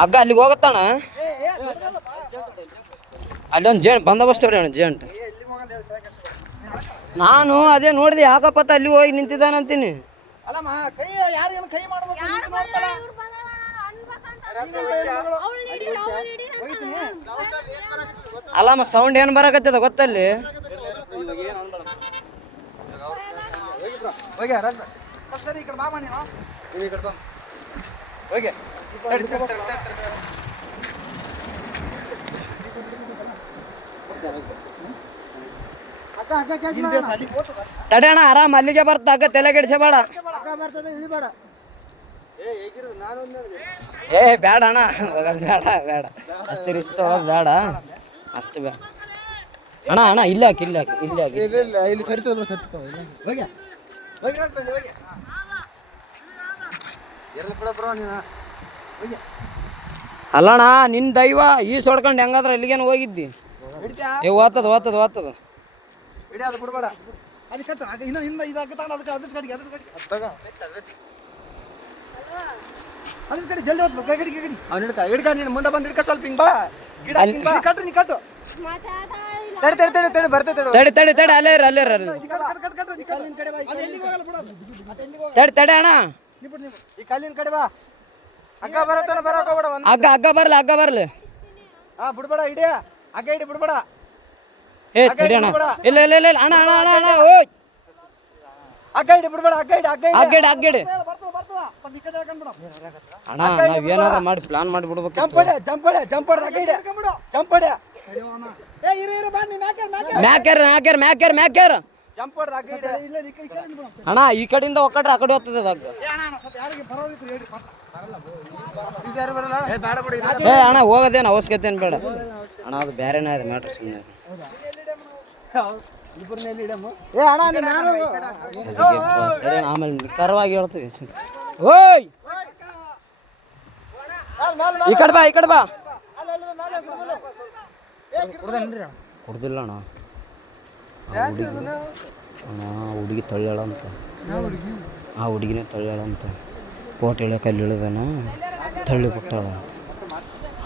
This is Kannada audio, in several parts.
ಹಗ್ಗ ಅಲ್ಲಿಗೆ ಹೋಗತ್ತಾಣ ಅಲ್ಲೊಂದು ಬಂದೋಬಸ್ತ್ ಹೊಡಿ ಅಣ್ಣ ಜೇಂಟ್. ನಾನು ಅದೇ ನೋಡಿದೆ ಯಾಕಪ್ಪತ್ತ ಅಲ್ಲಿ ಹೋಗಿ ನಿಂತಿದ್ದಾನಂತೀನಿ. ಅಲ್ಲಮ್ಮ ಸೌಂಡ್ ಏನು ಬರಕತ್ತದ ಗೊತ್ತಲ್ಲಿ. ತಡೆ ಅಣ್ಣ ಆರಾಮ್ ಅಲ್ಲಿಗೆ ಬರ್ತ ಹಗ್ಗ ತಲೆ ಕೆಡಿಸಬೇಡ. ಏ ಬೇಡ ಅಣ್ಣ ಬೇಡ ಬೇಡ ಅಷ್ಟು ರಿಸ್ಕ್ ತಗೋದು ಬೇಡ ಅಷ್ಟು ಬೇಡ ಅಣ್ಣ. ಅಣ್ಣ ಇಲ್ಲ ಹಾಕಿ ಇಲ್ಲ ಹಾಕಿ ಇಲ್ಲ ಹಾಕಿ ಇಲ್ಲಿ ಸರಿತದ ಅಲ್ಲಣ್ಣ ನಿನ್ನ ದೈವ ಈ ಸೊಡ್ಕೊಂಡು ಹೆಂಗಾದ್ರೆ ಅಲ್ಲಿಗೇನು ಹೋಗಿದ್ದಿ. ಏ ಓದ್ತದ ಓದ್ತದ ಓದ್ತದ ಬಿಡ್ಬೇಡ. ಅದು ಕಟ್ಟು ಇನ್ನು ಹಿಂದೆ ಇದಾಕ ಅದಕ್ಕೆ ಅದ್ರ ಕಡೆಗೆ ಅದ್ರ ಕಡೆ ಜಲ್ದಿ ಹೋಗ್ತದೆ ಕಡೆ ಕಡೆ ಅವ್ನು ಹಿಡ್ಕ ನೀನು ಮುಂದೆ ಬಂದು ಹಿಡ್ಕ ಸ್ವಲ್ಪ ಹಿಂಗೆ ಬಾ ಗಿಡ ಕಟ್ರಿ ನೀ ಕಟ್ಟು ತಡಿ ತಡಿ ತಡಿ ತಡಿ ಬರ್ತೈತೆ ತಡಿ ತಡಿ ತಡಿ ಅಲ್ಲೇ ಅಲ್ಲೇ ತಡಿ ತಡಿ ಅಣ್ಣ ಈ ಕಲ್ಲಿನ ಕಡೆ ಬಾ. ಹಗ್ಗ ಬರತ್ತಾನ ಬರಕ ಹೋಗ್ಬೇಡ. ಹಗ್ಗ ಹಗ್ಗ ಬರ್ಲಿ ಹಗ್ಗ ಬರ್ಲಿ. ಹಾ ಬಿಡ್ಬೇಡ ಹಿಡಿಯ ಹಗ್ಗ ಹಿಡಿ ಬಿಡ್ಬೇಡ. ಏ ತಡಿ ಅಣ್ಣ ಇಲ್ಲ ಇಲ್ಲ ಇಲ್ಲ ಅಣ್ಣ ಅಣ್ಣ ಅಣ್ಣ ಅಣ್ಣ ಓಯ್ ಹಗ್ಗ ಹಿಡಿ ಬಿಡ್ಬೇಡ. ಹಗ್ಗ ಹಿಡಿ ಹಗ್ಗ ಹಗ್ಗಡಿ ಹಗ್ಗಡಿ ಅಣ್ಣ ನಾವ್ ಏನಾದ್ರು ಮಾಡಿ ಪ್ಲಾನ್ ಮಾಡಿ ಬಿಡ್ಬೇಕು. ಜಂಪಡೆ ಜಂಪಡೆ ಜಂಪಡೆ ಹಗ್ಗ ಹಿಡಿ ಜಂಪಡೆ ಮ್ಯಾಕ್ಯಾರ ಮ್ಯಾಕ್ಯಾರ ಮ್ಯಾಕ್ಯಾರ ಮ್ಯಾಕ್ಯಾರ ಜಂಪಡೆ ಹಗ್ಗ ಹಿಡಿ. ಅಣ್ಣ ಈ ಕಡೆಯಿಂದ ಒಕ್ಕಟ್ರೆ ಆ ಕಡೆ ಹೋಗ್ತದೆ ಹಗ್ಗ. ಏ ಅಣ್ಣ ಹೋಗೋದೇನು ಅವಶ್ಯಕತೆ ಏನು ಬೇಡ ಅಣ್ಣ ಅದು ಬೇರೆನೇ ಇದೆ ಮ್ಯಾಟ್ರ್ ಸುಮ್ಮನೆ. ಆಮೇಲೆ ಕರವಾಗಿ ಹೇಳ್ತೀವಿ. ಓಯ್ ಈ ಕಡೆ ಬಾ ಈ ಕಡೆ ಬಾ. ಕೊಡ್ದಿಲ್ಲ ಅಣ್ಣ ಅಣ್ಣ ಹುಡುಗಿ ತಳ್ಳ್ಯಾಳ ಅಂತ. ಆ ಹುಡುಗಿನೇ ತಳ್ಳ್ಯಾಳ ಅಂತ. ಕೋಟೆ ಇಳಿಯಕ್ಕೆ ಅಲ್ಲಿ ಇಳಿದಾನ ತಳ್ಳಿ ಬಿಟ್ಟಾಳ.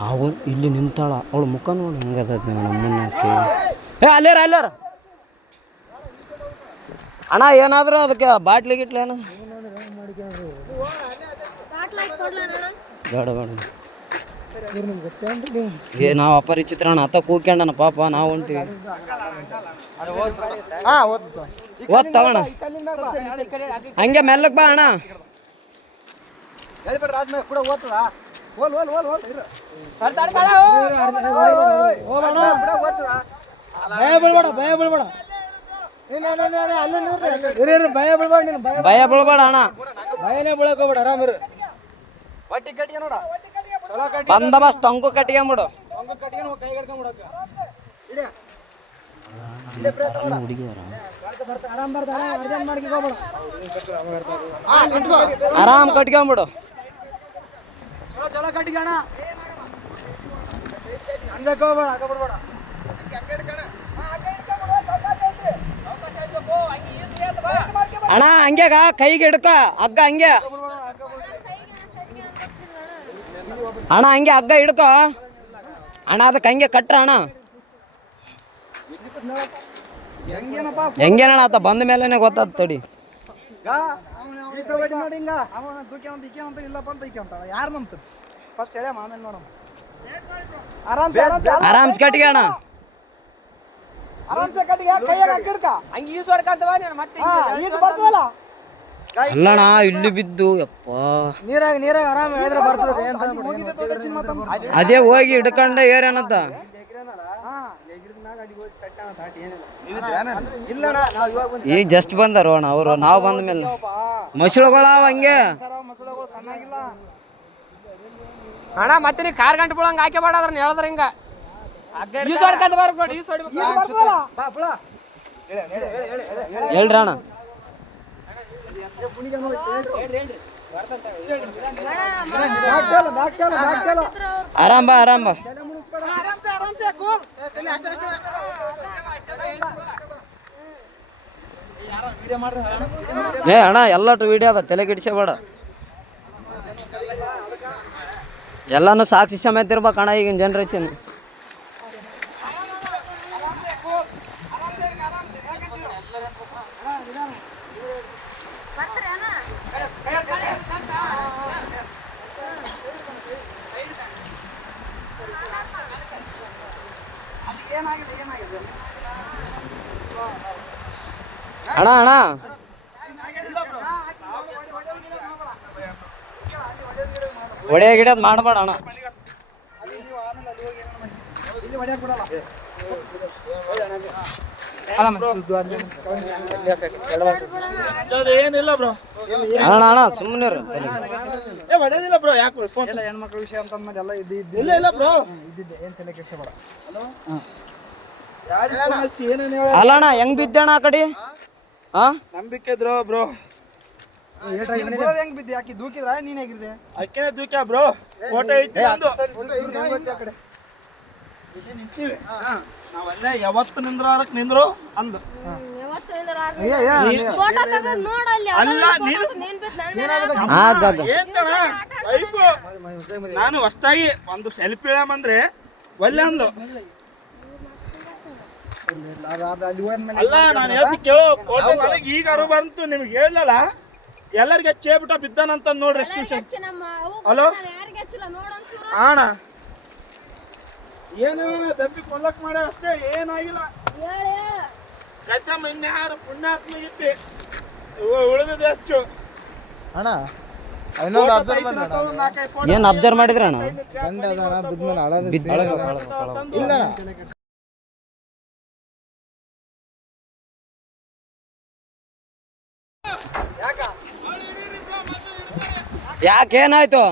ಅವಳು ಇಲ್ಲಿ ನಿಂತಾಳ. ಅವಳು ಮುಖ ನೋಡಿ ಹೆಂಗದ ನಮ್ಮನ್ನಕ್ಕೆ. ಏ ಅಲ್ಲೇರ ಅಲ್ಲೇರ ಅಣ್ಣ ಏನಾದರೂ ಅದಕ್ಕೆ ಬಾಟ್ಲಿ ಗಿಟ್ಲಿ ಏನು ಬೇಡ ಬೇಡ. ಏ ನಾವು ಅಪರಿಚಿತ್ರ ಅಣ್ಣ ಅತ್ತ ಕೂಕ್ಯಣ್ಣ ಪಾಪ ನಾವು ಹೊಂಟಿವಿ. ಓದ್ ತಗೋಣ ಹಂಗೆ ಮೆಲ್ಲಕ್ ಬಾ ಅಣ್ಣ. ಭಯ ಬೀಳ್ಬೇಡ ಅಣ್ಣ. ಭಯನೇ ಬೀಳಕ್ ಹೋಗ್ಬೇಡ ಆರಾಮಿರು. ಬಂದೋಬಸ್ತ್ ಟೊಂಕು ಕಟ್ಕೊಂಬಿಡು. ಆರಾಮ್ ಕಟ್ಕೊಂಬಿಡು. ಚಲೋ ಕಟ್ಟಿಗೋಣ ಅಣ್ಣ ಹಂಗ್ಯಾಗ ಕೈಗೆ ಹಿಡ್ಕ ಹಗ್ಗ ಹಂಗೆ ಅಣ್ಣ ಹಂಗೆ ಹಗ್ಗ ಹಿಡ್ಕೊ ಅಣ್ಣ ಅದಕ್ಕೆ ಹಂಗೆ ಕಟ್ರ ಅಣ್ಣ. ಹೆಂಗೇನಣ್ಣ ಆತ ಬಂದ ಮೇಲೆನೆ ಗೊತ್ತಾದ ತಡಿ. ಆರಾಮ್ ಕಟ್ಟಿಗೆ ಅಣ್ಣ. ಅಲ್ಲಣ್ಣ ಇಲ್ಲಿ ಬಿದ್ದು ಯಪ್ಪ ನೀರಾಗ ಆರಾಮ ಬರ್ತದೆ. ಅದೇ ಹೋಗಿ ಹಿಡ್ಕೊಂಡ ಏರೇನಂತ. ಈಗ ಜಸ್ಟ್ ಬಂದಾರ ಅಣ್ಣ ಅವರು. ನಾವು ಬಂದ ಮೇಲೆ ಮಸಳುಗಳವ ಹಂಗೆ ಅಣ್ಣ. ಮತ್ತೆ ನೀ ಕಾರ್ ಗಂಟೆ ಬಿಡಂಗ ಹಾಕಿ ಬಾಡ್ರ ಹೇಳಿದ್ರ ಹಿಂಗ ಹೇಳ್ರಿ ಅಣ್ಣ. ಆರಾಮ್ ಬಾ ಆರಾಮ್ ಬಾ. ಏ ಅಣ್ಣ ಎಲ್ಲಟು ವಿಡಿಯೋ ಅದ ತಲೆ ಕೆಡಿಸಬೇಡ. ಎಲ್ಲಾನು ಸಾಕ್ಷಿ ಸಮೇತ ಇರ್ಬೇಕಣ್ಣ ಈಗಿನ ಜನ್ರೇಷನ್. ಅಣ್ಣ ಅಣ್ಣ ಒಡೆಯ ಗಿಡದ್ ಮಾಡಬೇಡ ಅಣ್ಣ. ಏನಿಲ್ಲ ಬ್ರೋ, ಅಣ್ಣ ಅಣ್ಣ ಸುಮ್ಮನೆ ಹೊಡೆದಿಲ್ಲ ಬ್ರೋ. ಯಾಕೆ ಫೋನ್ ಹೆಣ್ಮಕ್ಳ ವಿಷಯ ಅಂತ ಅಂದ್ಮೇಲೆ ಎಲ್ಲ ಇಲ್ಲ ಇಲ್ಲ ಬ್ರೋ, ಇದ್ದಿದ್ದೆ ಏನ್ ತಲೆ ಕೆಡ್ಸ್ಕೊಬೇಡ. ಏನೇನು ಹೇಳ ಅಲ್ಲ ಅಣ್ಣ ಹೆಂಗ್ ಬಿದ್ದಣ್ಣ ಆ ಕಡೆ? ಹಾ ನಂಬಿಕೆ ಇದ್ರು ಬ್ರೋ. ಹೆಂಗ್ ಬಿದ್ದೆ? ಯಾಕೆ ದೂಕಿದ್ರ ನೀನ್ ಹೇಗಿದ್ದೆ? ಅಕ್ಕೇನೆ ದೂಕ್ಯ ಬ್ರೋ. ಫೋಟೋ ಐತಿ ಒಂದು. ಇಲ್ಲಿ ನಿಂತೀವಿ ನಾವಲ್ಲೇ ಯಾವತ್ತು ನಿಂದ್ರಾರಕ್ ನಿಂದ್ರು ಅಂದು. ಅಲ್ಲ ನೀನು ಏನ್ತಣ ಐಫು ನಾನು ಹೊಸ್ತಾಗಿ ಒಂದು ಸೆಲ್ಫಿ ಇಳಮಂದ್ರೆ ಒಲ್ಲೆ ಅಂದು. ಅಲ್ಲ ನಾನು ಹೇಳ್ತಿ ಕೇಳೋ ಫೋಟೋ ನನಗೆ ಈಗ ಅರು ಬಂತು, ನಿಮ್ಗೆ ಹೇಳಿಲ್ಲ ಎಲ್ಲರಿಗೆ ಹಚ್ಚೇಬಿಟ್ಟ ಬಿದ್ದಾನಂತ ನೋಡ್ರಿ ಎಷ್ಟು ವಿಷಯ. ಹಲೋ ಅಣ್ಣ ಏನೇನ ದಬ್ಬಿ ಕೊಲ್ಲಕ್ ಮಾಡ ಅಷ್ಟೇ, ಏನಾಗಿಲ್ಲ. ಕತ್ತಮ್ಮ ಇನ್ಯಾರು ಪುಣ್ಯಾತ್ಮಗಿತ್ತಿ ಉಳಿದಿದೆ ಅಷ್ಟು. ಅಣ್ಣ ಏನ್ ಅಬ್ಸರ್ವ್ ಮಾಡಿದ್ರ ಅಣ್ಣ? ಇಲ್ಲ ಯಾಕೇನಾಯ್ತು?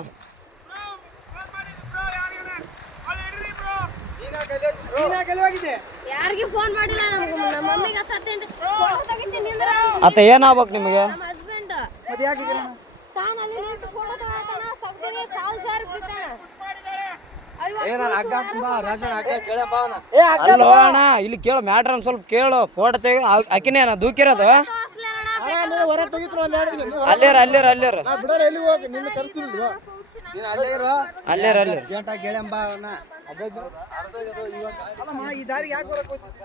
ಯಾರಿಗೆ ಫೋನ್ ಮಾಡಿಲ್ಲ, ನಮ್ಮ ಮಮ್ಮಿಗೆ ಹಚ್ಚತ್ತೇನ್ರಿ. ಫೋಟೋ ತೆಗಿತೀನಿ ಅಂದ್ರ ಅತ್ತ ಏನಾಗ್ಬೇಕು ನಿಮಗೆ? ನಮ್ಮ ಹಸ್ಬೆಂಡ್ ತಾನ ಅಲ್ಲಿ ನಿಂತು ಫೋಟೋ ತಗೋತಾನ, ತೆಗ್ದಿಗೆ ಕಾಲ್ ಜಾರಿ ಬಿದ್ದಾನ. ಅಲ್ಲೋ ಅಣ್ಣ ಇಲ್ಲಿ ಕೇಳು ಮ್ಯಾಟ್ರ್ ಒಂದ್ ಸ್ವಲ್ಪ ಕೇಳು. ಫೋಟೋ ತೆಗಿ ಅಕಿನೇ ಅಣ್ಣ ದೂಕಿರೋದು. ಅಲ್ಲೇರ ಅಲ್ಲೇರ ಅಲ್ಲೇರ ಅಲ್ಲೇರ ಅಲ್ಲೇರ ಈ ದಾರಿಗೆ ಯಾಕೆ ಬರಕ್ ಹೋಗ್ತಿದ್ದೆ?